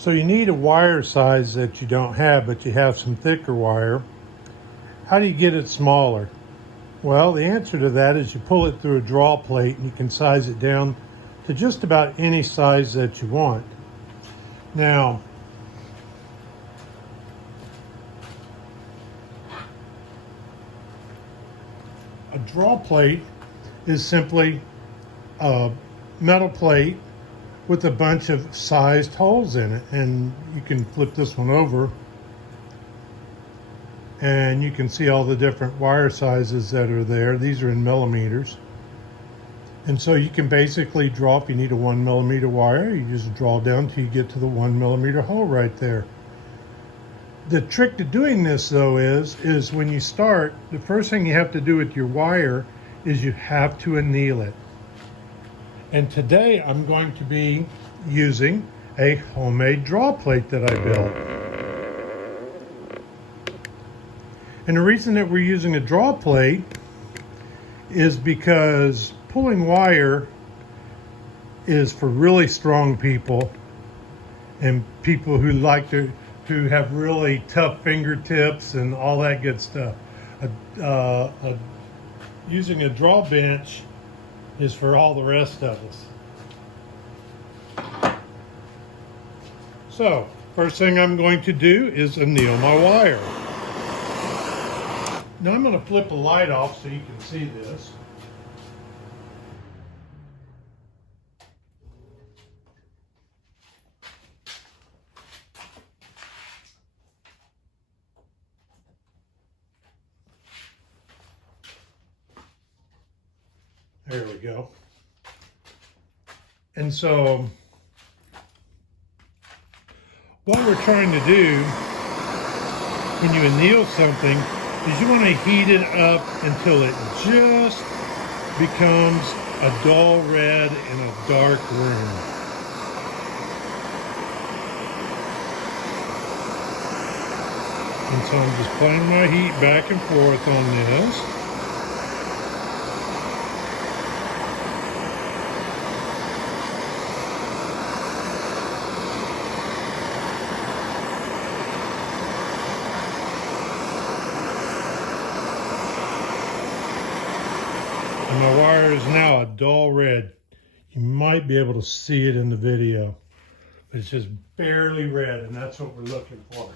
So you need a wire size that you don't have, but you have some thicker wire. How do you get it smaller? Well, the answer to that is you pull it through a draw plate and you can size it down to just about any size that you want. Now, a draw plate is simply a metal plate with a bunch of sized holes in it. And you can flip this one over and you can see all the different wire sizes that are there. These are in millimeters. And so you can basically draw, if you need a 1 millimeter wire, you just draw down till you get to the 1 millimeter hole right there. The trick to doing this though is when you start, the first thing you have to do with your wire is you have to anneal it. And today I'm going to be using a homemade draw plate that I built. And the reason that we're using a draw plate is because pulling wire is for really strong people and people who who have really tough fingertips and all that good stuff. Using a draw bench is for all the rest of us. So, first thing I'm going to do is anneal my wire. Now I'm going to flip the light off so you can see this. There we go. And so what we're trying to do when you anneal something is you want to heat it up until it just becomes a dull red in a dark room. And so I'm just playing my heat back and forth on this. And my wire is now a dull red. You might be able to see it in the video, but it's just barely red, and that's what we're looking for.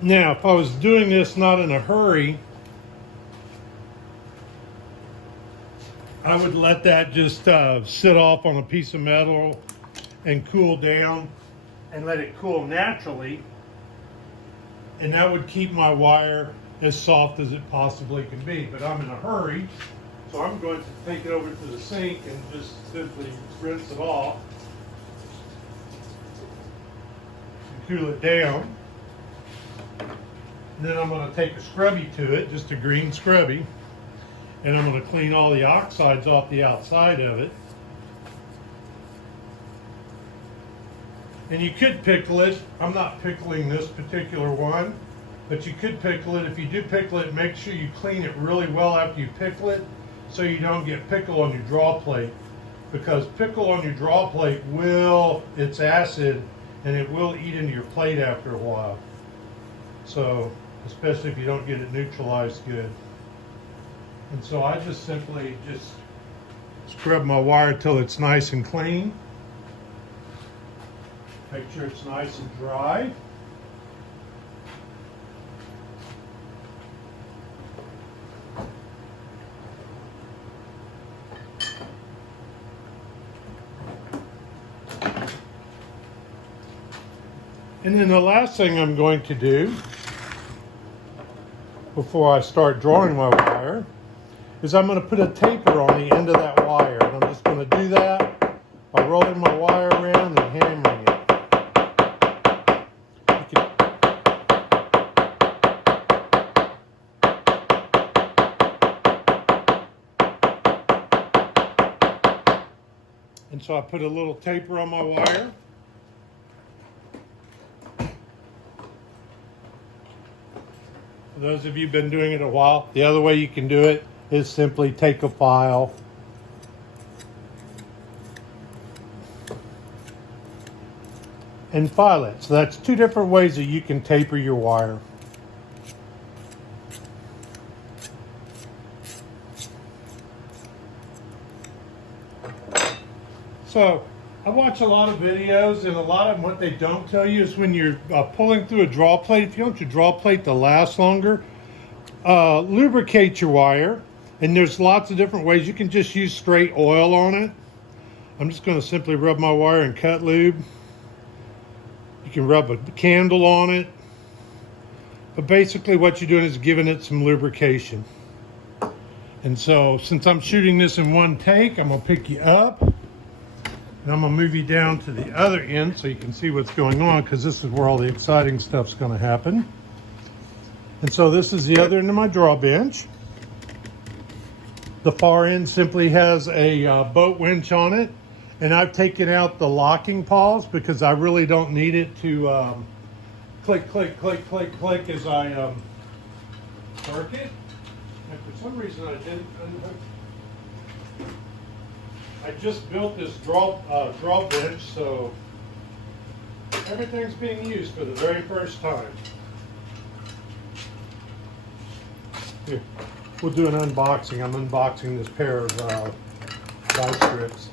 Now, if I was doing this not in a hurry, I would let that just sit off on a piece of metal and cool down and let it cool naturally. And that would keep my wire as soft as it possibly can be. But I'm in a hurry, so I'm going to take it over to the sink and just simply rinse it off and cool it down. And then I'm going to take a scrubby to it, just a green scrubby, and I'm going to clean all the oxides off the outside of it. And you could pickle it. I'm not pickling this particular one, but you could pickle it. If you do pickle it, make sure you clean it really well after you pickle it so you don't get pickle on your draw plate, because pickle on your draw plate it's acid and it will eat into your plate after a while. So, especially if you don't get it neutralized good. And so I just simply scrub my wire till it's nice and clean. Make sure it's nice and dry. And then the last thing I'm going to do before I start drawing my wire is I'm going to put a taper on the end of that wire. And I'm just going to do that by rolling my wire around and hammering it. And so I put a little taper on my wire. For those of you who've been doing it a while, the other way you can do it is simply take a file and filet. So that's two different ways that you can taper your wire. So I watch a lot of videos, and a lot of them, what they don't tell you is when you're pulling through a draw plate, if you want your draw plate to last longer, lubricate your wire. And there's lots of different ways. You can just use straight oil on it. I'm just going to simply rub my wire in cut lube. You can rub a candle on it. But basically what you're doing is giving it some lubrication. And so since I'm shooting this in one take, I'm going to pick you up. And I'm going to move you down to the other end so you can see what's going on, because this is where all the exciting stuff's going to happen. And so this is the other end of my draw bench. The far end simply has a boat winch on it. And I've taken out the locking paws because I really don't need it to click, click, click, click, click as I work it. And for some reason I didn't unhook. I just built this draw bench, so everything's being used for the very first time. Here, we'll do an unboxing. I'm unboxing this pair of vice grips.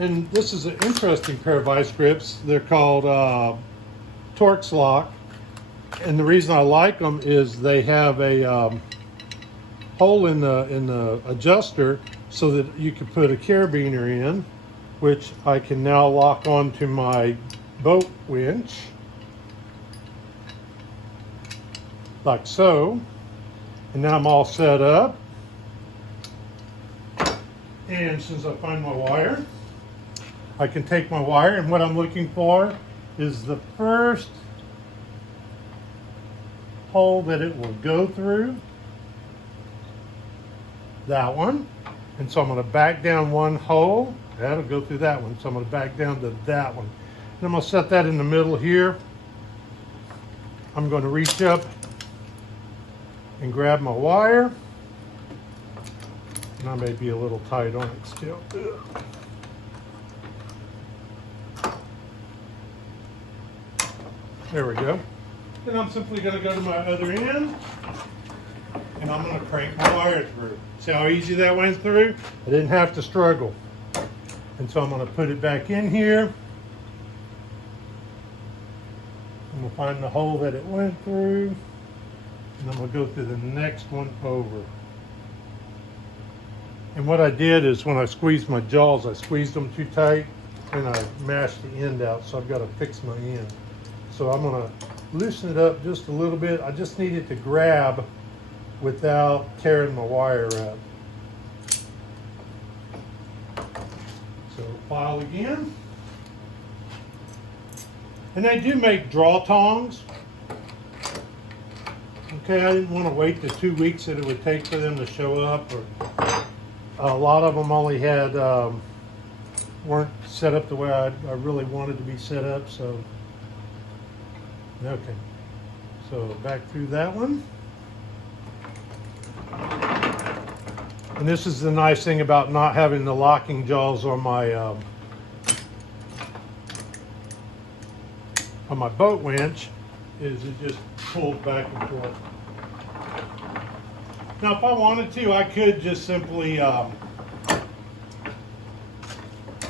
And this is an interesting pair of vice grips. They're called Torx Lock. And the reason I like them is they have a hole in the adjuster so that you can put a carabiner in, which I can now lock onto my boat winch like so. And now I'm all set up. And since I find my wire, I can take my wire, and what I'm looking for is the first hole that it will go through. That one. And so I'm going to back down one hole. That'll go through that one. So I'm going to back down to that one. And I'm going to set that in the middle here. I'm going to reach up and grab my wire. And I may be a little tight on it still. There we go. Then I'm simply going to go to my other end. And I'm going to crank my wire through. See how easy that went through? I didn't have to struggle. And so I'm going to put it back in here. I'm going to find the hole that it went through. And I'm going to go through the next one over. And what I did is when I squeezed my jaws, I squeezed them too tight and I mashed the end out. So I've got to fix my end. So I'm going to loosen it up just a little bit. I just need it to grab without tearing my wire up. So file again. And they do make draw tongs. Okay, I didn't want to wait the 2 weeks that it would take for them to show up. Or a lot of them only had weren't set up the way I really wanted to be set up. So okay, so back through that one. And this is the nice thing about not having the locking jaws on my boat winch, is it just pulls back and forth. Now, if I wanted to, I could just simply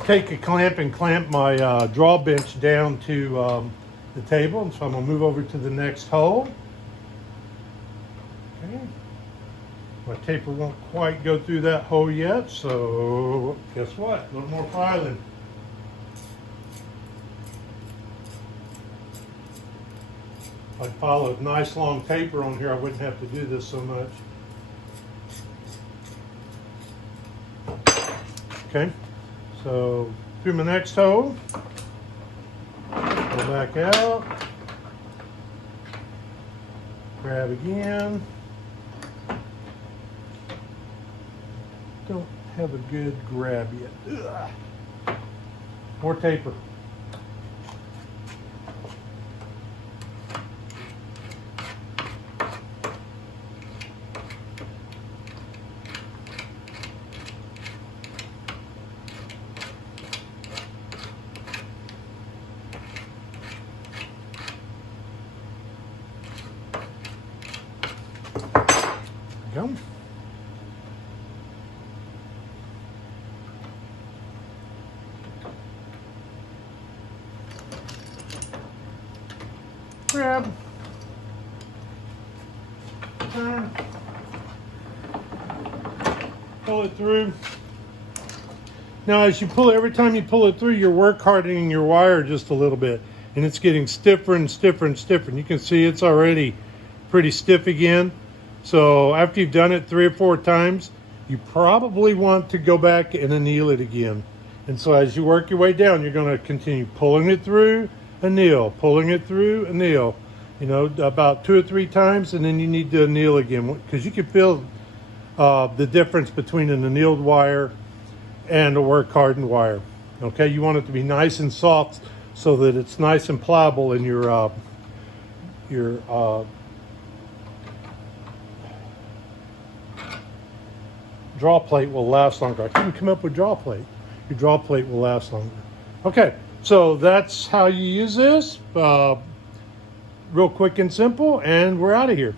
take a clamp and clamp my draw bench down to the table. And so I'm going to move over to the next hole. Okay. My taper won't quite go through that hole yet, so guess what? A little more filing. If I followed a nice long taper on here, I wouldn't have to do this so much. Okay, so through my next hole, go back out, grab again. Don't have a good grab yet. Ugh. More taper. go. Grab. Turn. Pull it through. Now as you pull, every time you pull it through, you're work hardening your wire just a little bit, and it's getting stiffer and stiffer and stiffer. And you can see it's already pretty stiff again. So after you've done it 3 or 4 times, you probably want to go back and anneal it again. And so as you work your way down, you're going to continue pulling it through, anneal, pulling it through, anneal. You know, about 2 or 3 times, and then you need to anneal again, because you can feel the difference between an annealed wire and a work hardened wire. Okay, you want it to be nice and soft so that it's nice and pliable, and your draw plate will last longer. I couldn't come up with draw plate. Your draw plate will last longer. Okay, so that's how you use this. Real quick and simple, and we're out of here.